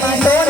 my, my, my.